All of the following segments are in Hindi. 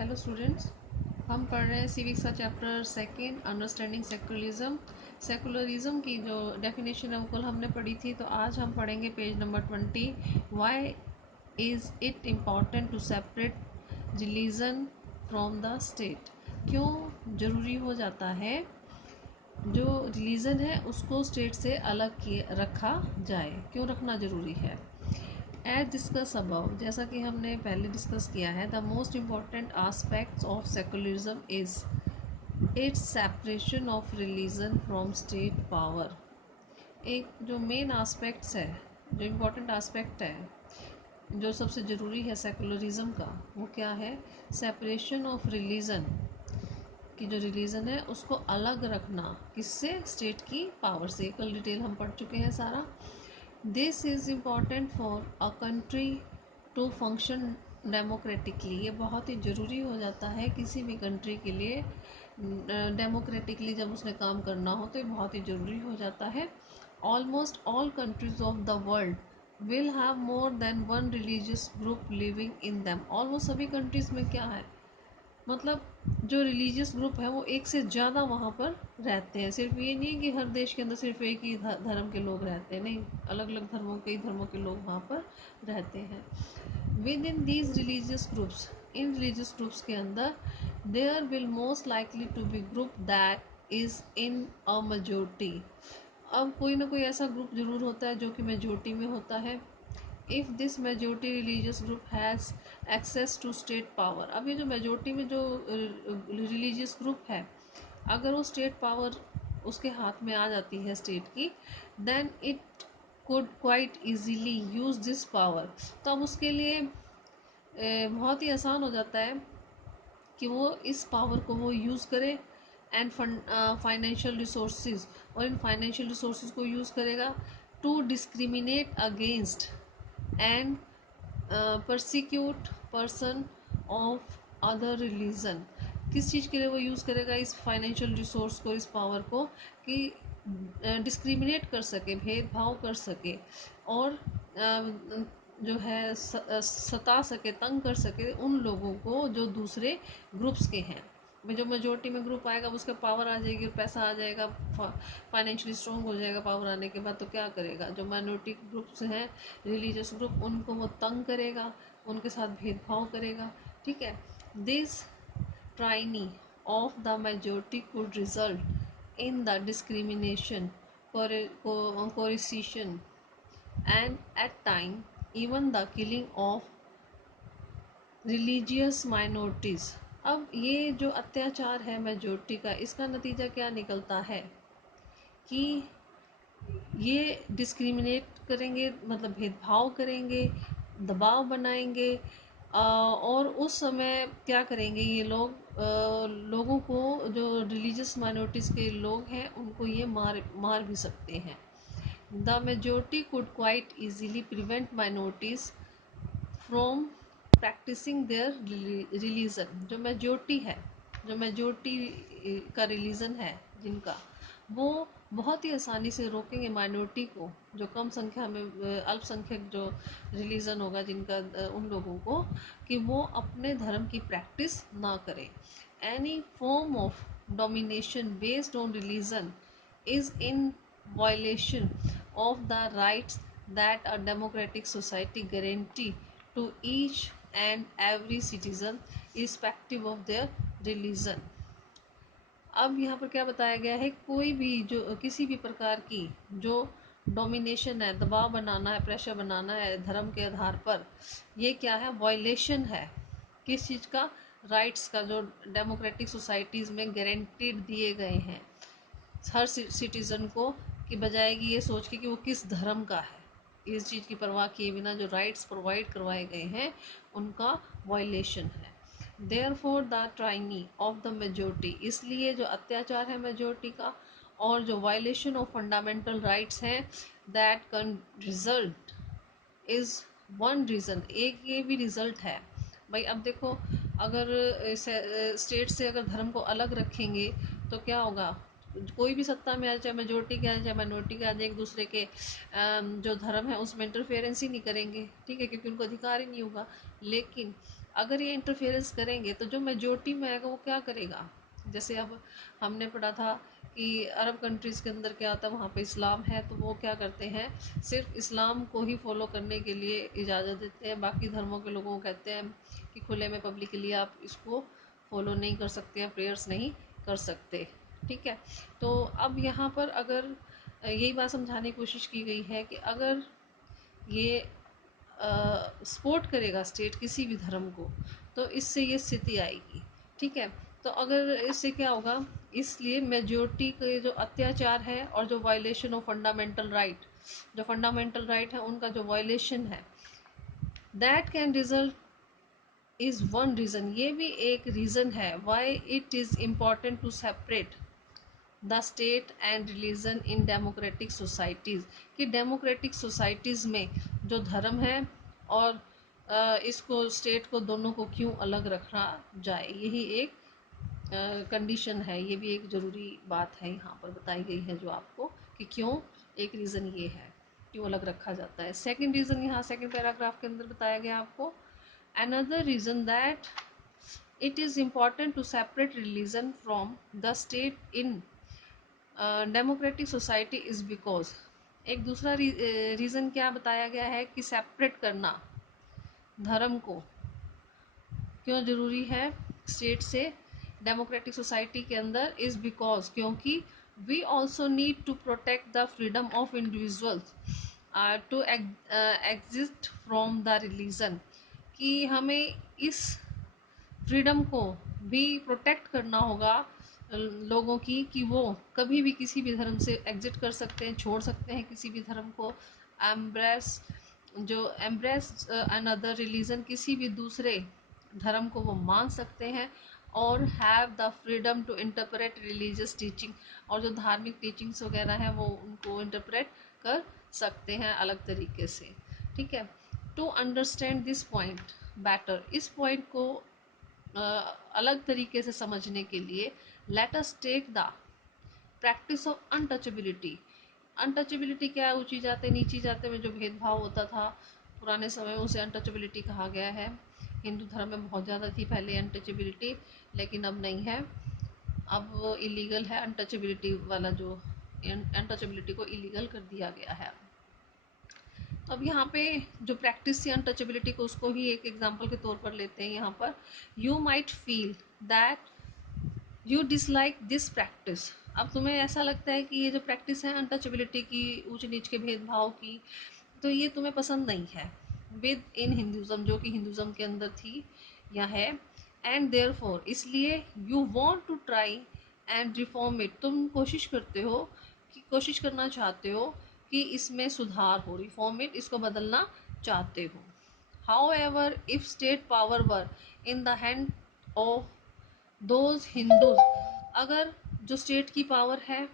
हेलो स्टूडेंट्स, हम पढ़ रहे हैं सिविक्स का chapter second, understanding secularism. Secularism की जो डेफिनेशन है वो कल हमने पढ़ी थी, तो आज हम पढ़ेंगे page number 20। Why is it important to separate religion from the state? क्यों ज़रूरी हो जाता है जो रिलीजन है उसको स्टेट से अलग रखा जाए, क्यों रखना ज़रूरी है? एज डिस्कस अबव, जैसा कि हमने पहले डिस्कस किया है, the most important aspects of secularism is it's separation of religion from state power. एक जो मेन आस्पेक्ट्स है, जो इम्पोर्टेंट आस्पेक्ट है, जो सबसे ज़रूरी है सेकुलरिज्म का, वो क्या है? सेपरेशन ऑफ रिलीजन, कि जो रिलीजन है उसको अलग रखना, किससे? स्टेट की पावर से। कल डिटेल हम पढ़ चुके हैं सारा। This is important for a country to function democratically. ये बहुत ही ज़रूरी हो जाता है किसी भी कंट्री के लिए डेमोक्रेटिकली जब उसने काम करना हो, तो ये बहुत ही ज़रूरी हो जाता है। Almost all countries of the world will have more than one religious group living in them. Almost सभी कंट्रीज़ में क्या है, मतलब जो रिलीजियस ग्रुप है वो एक से ज़्यादा वहाँ पर रहते हैं। सिर्फ ये नहीं है कि हर देश के अंदर सिर्फ एक ही धर्म के लोग रहते हैं, नहीं, अलग अलग धर्मों, कई धर्मों के लोग वहाँ पर रहते हैं। Within these religious groups, in religious groups के अंदर, there will most likely to be group that is in a majority. अब कोई ना कोई ऐसा ग्रुप जरूर होता है जो कि मेजोरिटी में होता है। If this majority religious group has access to state power. अब ये जो मेजोरिटी में जो रिलीजियस ग्रुप है, अगर वो स्टेट पावर उसके हाथ में आ जाती है स्टेट की, then it could quite easily use this power. तो अब उसके लिए बहुत ही आसान हो जाता है कि वो इस पावर को वो यूज़ करे एंड फाइनेंशियल रिसोर्सेज, और इन फाइनेंशियल रिसोर्सेज को यूज़ करेगा to discriminate against and persecute person of other religion. किस चीज़ के लिए वो यूज़ करेगा इस फाइनेंशियल रिसोर्स को, इस पावर को, कि डिस्क्रिमिनेट कर सके, भेदभाव कर सके, और जो है सता सके, तंग कर सके उन लोगों को जो दूसरे ग्रुप्स के हैं। जो मेजोरिटी में ग्रुप आएगा उसके पावर आ जाएगी और पैसा आ जाएगा, फाइनेंशियली स्ट्रॉन्ग हो जाएगा पावर आने के बाद, तो क्या करेगा? जो माइनॉरिटी ग्रुप्स हैं, रिलीजियस ग्रुप, उनको वो तंग करेगा, उनके साथ भेदभाव करेगा। ठीक है। This tyranny of the majority could result in the discrimination, coercion, and at times even the killing of religious minorities। अब ये जो अत्याचार है मेजोरिटी का, इसका नतीजा क्या निकलता है कि ये डिस्क्रिमिनेट करेंगे, मतलब भेदभाव करेंगे, दबाव बनाएंगे, और उस समय क्या करेंगे ये लोग, लोगों को, जो रिलीजियस माइनॉरिटीज़ के लोग हैं उनको ये मार भी सकते हैं। The majority could quite easily prevent minorities from practising their religion. जो मेजोरिटी है, जो मेजोरिटी का रिलीजन है जिनका, वो बहुत ही आसानी से रोकेंगे माइनॉरिटी को, जो कम संख्या में अल्पसंख्यक जो रिलीजन होगा जिनका, उन लोगों को, कि वो अपने धर्म की प्रैक्टिस ना करें। Any form of domination based on religion is in violation of the rights that a democratic society guarantee to each and every citizen irrespective of their religion। अब यहाँ पर क्या बताया गया है, कोई भी जो किसी भी प्रकार की जो डोमिनेशन है, दबाव बनाना है, प्रेशर बनाना है धर्म के आधार पर, ये क्या है? वायलेशन है। किस चीज़ का? राइट्स का, जो डेमोक्रेटिक सोसाइटीज़ में गारंटीड दिए गए हैं हर सिटीज़न को, कि बजाय कि ये सोच के कि वो किस धर्म का है, इस चीज़ की परवाह किए बिना जो राइट्स प्रोवाइड करवाए गए हैं उनका वायलेशन है। Therefore the tiny of the majority, इसलिए जो अत्याचार है मेजोरिटी का और जो वायलेशन ऑफ फंडामेंटल राइट्स हैं, that can result is one reason. एक ये भी रिज़ल्ट है भाई। अब देखो, अगर स्टेट से अगर धर्म को अलग रखेंगे तो क्या होगा? कोई भी सत्ता में आए, चाहे मेजोरिटी के आए चाहे माइनॉरिटी के आए, एक दूसरे के जो धर्म है उसमें इंटरफेरेंस ही नहीं करेंगे, ठीक है, क्योंकि उनको अधिकार ही नहीं होगा। लेकिन अगर ये इंटरफेरेंस करेंगे तो जो मेजोरिटी में आएगा वो क्या करेगा? जैसे अब हमने पढ़ा था कि अरब कंट्रीज़ के अंदर क्या आता है, वहाँ पे इस्लाम है, तो वो क्या करते हैं, सिर्फ इस्लाम को ही फॉलो करने के लिए इजाज़त देते हैं, बाकी धर्मों के लोगों को कहते हैं कि खुले में पब्लिकली आप इसको फॉलो नहीं कर सकते, प्रेयर्स नहीं कर सकते, ठीक है। तो अब यहाँ पर अगर यही बात समझाने की कोशिश की गई है कि अगर ये सपोर्ट करेगा स्टेट किसी भी धर्म को, तो इससे ये स्थिति आएगी, ठीक है। तो अगर इससे क्या होगा, इसलिए मेजोरिटी के जो अत्याचार है और जो वायलेशन ऑफ फंडामेंटल राइट, जो फंडामेंटल राइट है उनका जो वायलेशन है, that can result is one reason, ये भी एक रीज़न है why it is important to separate the state and religion in democratic societies, कि डेमोक्रेटिक सोसाइटीज़ में जो धर्म है और इसको स्टेट को दोनों को क्यों अलग रखा जाए, यही एक कंडीशन है, ये भी एक ज़रूरी बात है यहाँ पर बताई गई है जो आपको, कि क्यों, एक रीज़न ये है क्यों अलग रखा जाता है। सेकंड रीज़न यहाँ सेकंड पैराग्राफ के अंदर बताया गया आपको, another reason that it is important to separate religion from the state in democratic society is because, एक दूसरा रीज़न क्या बताया गया है कि सेपरेट करना धर्म को क्यों ज़रूरी है स्टेट से डेमोक्रेटिक सोसाइटी के अंदर, इज़ बिकॉज क्योंकि we also need to protect the freedom of individuals to exist from the religion, कि हमें इस फ्रीडम को भी प्रोटेक्ट करना होगा लोगों की, कि वो कभी भी किसी भी धर्म से एग्जिट कर सकते हैं, छोड़ सकते हैं किसी भी धर्म को, एम्ब्रेस अनदर रिलीजन, किसी भी दूसरे धर्म को वो मान सकते हैं, और have the freedom to interpret religious teaching, और जो धार्मिक टीचिंग्स वगैरह हैं वो उनको इंटरप्रेट कर सकते हैं अलग तरीके से, ठीक है। To understand this point better, इस पॉइंट को अलग तरीके से समझने के लिए, let us take the practice of untouchability. Untouchability क्या है, ऊंची जाते नीची जाते में जो भेदभाव होता था पुराने समय में, उसे अनटचेबिलिटी कहा गया है। हिंदू धर्म में बहुत ज़्यादा थी पहले अनटचेबिलिटी, लेकिन अब नहीं है, अब इलीगल है अनटचेबिलिटी वाला, जो अनटचेबिलिटी को इलीगल कर दिया गया है। तो अब यहाँ पे जो प्रैक्टिस थी अनटचेबिलिटी को, उसको ही एक एग्जांपल के तौर पर लेते हैं यहाँ पर, you might feel that you dislike this practice. अब तुम्हें ऐसा लगता है कि ये जो प्रैक्टिस है अनटचेबिलिटी की, ऊंच नीच के भेदभाव की, तो ये तुम्हें पसंद नहीं है विद इन हिंदुज़म, जो कि हिंदुज़म के अंदर थी या है, एंड देयर फॉर, इसलिए you want to try and reform it, तुम कोशिश करते हो, कि कोशिश करना चाहते हो कि इसमें सुधार हो, रिफॉर्म इट, इसको बदलना चाहते हो। How ever if state power were in the hand of those Hindus, अगर जो स्टेट की पावर है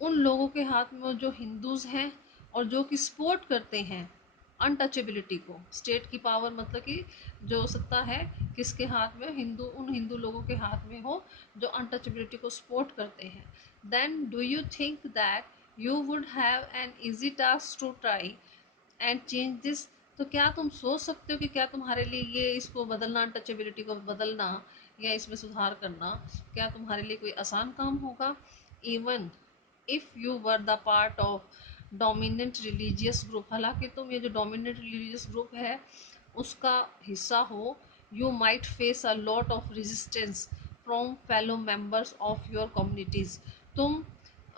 उन लोगों के हाथ में जो हिंदूज हैं और जो कि सपोर्ट करते हैं अनटचेबिलिटी को, स्टेट की पावर मतलब कि जो सत्ता है किसके हाथ में, हिंदू, उन हिंदू लोगों के हाथ में हो जो अनटचेबिलिटी को सपोर्ट करते हैं, then do you think that you would have an easy task to try and change this, तो क्या तुम सोच सकते हो कि क्या तुम्हारे लिए ये इसको बदलना, अनटचेबिलिटी को बदलना या इसमें सुधार करना, क्या तुम्हारे लिए कोई आसान काम होगा? Even if you were the part of dominant religious group, हालांकि तुम ये जो डोमिनेंट रिलीजियस ग्रुप है उसका हिस्सा हो, you might face a lot of resistance from fellow members of your communities, तुम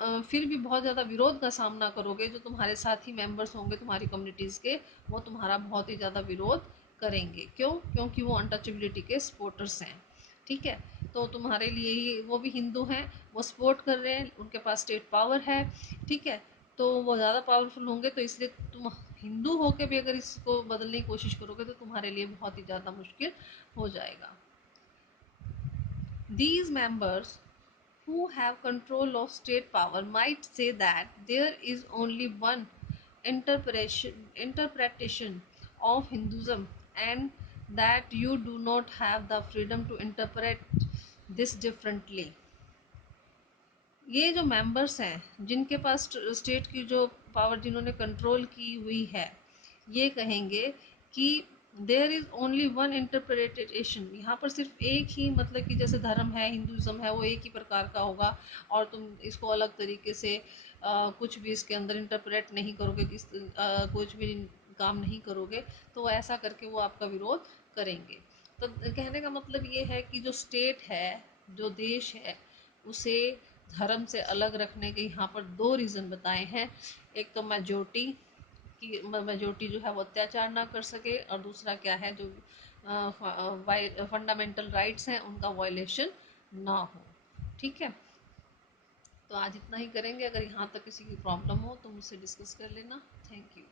फिर भी बहुत ज़्यादा विरोध का सामना करोगे, जो तुम्हारे साथी मेंबर्स होंगे तुम्हारी कम्युनिटीज़ के, वो तुम्हारा बहुत ही ज़्यादा विरोध करेंगे, क्यों? क्योंकि वो अनटचेबिलिटी के सपोर्टर्स हैं, ठीक है। तो तुम्हारे लिए ही, वो भी हिंदू हैं, वो सपोर्ट कर रहे हैं, उनके पास स्टेट पावर है, ठीक है, तो वो ज़्यादा पावरफुल होंगे, तो इसलिए तुम हिंदू होकर भी अगर इसको बदलने की कोशिश करोगे तो तुम्हारे लिए बहुत ही ज़्यादा मुश्किल हो जाएगा। These members who have control of state power might say that there is only one interpretation of Hinduism and that you do not have the freedom to interpret this differently. ये जो मेंबर्स हैं जिनके पास स्टेट की जो पावर जिन्होंने कंट्रोल की हुई है, ये कहेंगे कि there is only one interpretation, यहाँ पर सिर्फ एक ही, मतलब कि जैसे धर्म है, हिंदुज़म है, वो एक ही प्रकार का होगा और तुम इसको अलग तरीके से कुछ भी इसके अंदर इंटरप्रेट नहीं करोगे, कुछ भी काम नहीं करोगे, तो ऐसा करके वो आपका विरोध करेंगे। तो कहने का मतलब ये है कि जो स्टेट है, जो देश है, उसे धर्म से अलग रखने के यहाँ पर दो रीज़न बताए हैं। एक तो मेजोरिटी कि मेजोरिटी जो है वो अत्याचार ना कर सके, और दूसरा क्या है, जो फंडामेंटल राइट्स हैं उनका वायलेशन ना हो। ठीक है, तो आज इतना ही करेंगे। अगर यहाँ तक किसी की प्रॉब्लम हो तो मुझसे डिस्कस कर लेना। Thank you.